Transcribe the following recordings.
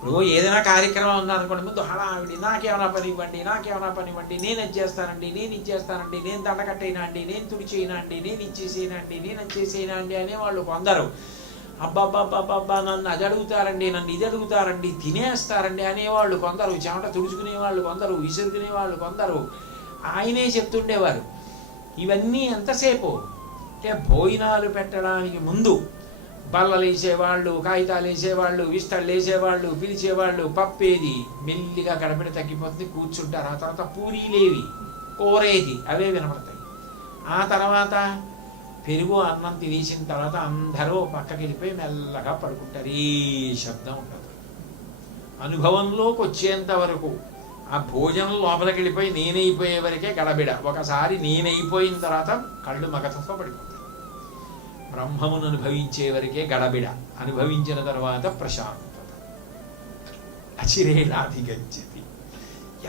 ఇప్పుడు ఏదైనా కార్యక్రమం ఉందనుకోండి, ముందు హడావిడి, నాకేమైనా పని ఇవ్వండి, నాకేమైనా పని ఇవ్వండి, నేను అది చేస్తానండి, నేను ఇచ్చేస్తానండి, నేను దండకట్టేనా అండి, నేను తుడిచేయనా అండి, నేను ఇచ్చేసేనా అండి, నేను అది చేసేనా అండి అనేవాళ్ళు కొందరు. అబ్బాబ్బాబ్బాబ్బా నన్ను అది అడుగుతారండి, నన్ను ఇది అడుగుతారండి, తినేస్తారండి అనేవాళ్ళు కొందరు. చెమట తుడుచుకునేవాళ్ళు కొందరు, విసురుకునేవాళ్ళు కొందరు. ఆయనే చెప్తుండేవారు ఇవన్నీ ఎంతసేపు అంటే భోజనాలు పెట్టడానికి ముందు బల్లలు వేసేవాళ్ళు, కాగితాలు వేసేవాళ్ళు, విస్తళ్ళు వేసేవాళ్ళు, పిలిచేవాళ్ళు, పప్పేది మెల్లిగా గడబిడ తగ్గిపోతుంది, కూర్చుంటారు. ఆ తర్వాత పూరీలేవి, కూరేది అవే వినపడతాయి. ఆ తర్వాత పెరుగు అన్నం తినేసిన తర్వాత అందరూ పక్కకి వెళ్ళిపోయి మెల్లగా పడుకుంటారు. ఏ శబ్దం ఉండదు. అనుభవంలోకి వచ్చేంత వరకు ఆ భోజనం లోపలికి వెళ్ళిపోయి నేనైపోయే వరకే గడబిడ. ఒకసారి నేనైపోయిన తర్వాత కళ్ళు మగతతో పడిపోతాయి. బ్రహ్మమును అనుభవించే వరకే గడబిడ, అనుభవించిన తర్వాత ప్రశాంతత. అచిరేణాధిగచ్చతి.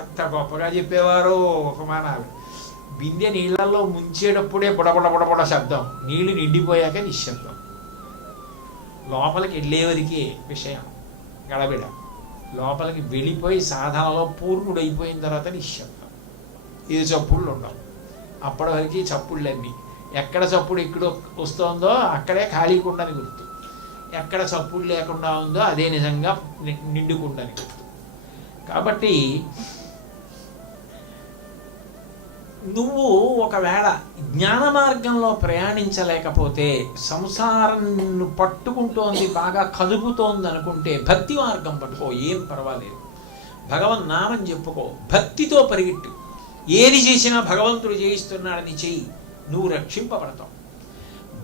ఎంత గొప్పగా చెప్పేవారో ఉపమానాలు. బిందె నీళ్లలో ముంచేటప్పుడే బుడబుడ బుడబుడ శబ్దం, నీళ్లు నిండిపోయాక నిశ్శబ్దం. లోపలికి వెళ్ళేవరికే విషయం గడబిడ, లోపలికి వెళ్ళిపోయి సాధనలో పూర్ణుడైపోయిన తర్వాత నిశ్శబ్దం. ఇది చప్పుళ్ళు ఉండవు. అప్పటి వరకు చప్పుళ్ళన్నీ. ఎక్కడ చప్పుడు ఎక్కడ వస్తుందో అక్కడే ఖాళీ కుండని గుర్తు, ఎక్కడ చప్పుడు లేకుండా ఉందో అదే నిజంగా నిండుకుండని గుర్తు. కాబట్టి నువ్వు ఒకవేళ జ్ఞాన మార్గంలో ప్రయాణించలేకపోతే, సంసారం నిన్ను పట్టుకుంటోంది, బాగా కదుపుతోంది అనుకుంటే భక్తి మార్గం పట్టుకో, ఏం పర్వాలేదు. భగవన్ నామం చెప్పుకో, భక్తితో పరిగెట్టు. ఏది చేసినా భగవంతుడు చేయిస్తున్నాడని చెయ్యి, నువ్వు రక్షింపబడతావు.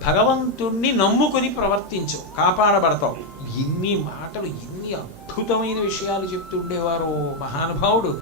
భగవంతుణ్ణి నమ్ముకుని ప్రవర్తించు, కాపాడబడతావు. ఎన్ని మాటలు, ఎన్ని అద్భుతమైన విషయాలు చెప్తుండేవారో మహానుభావుడు.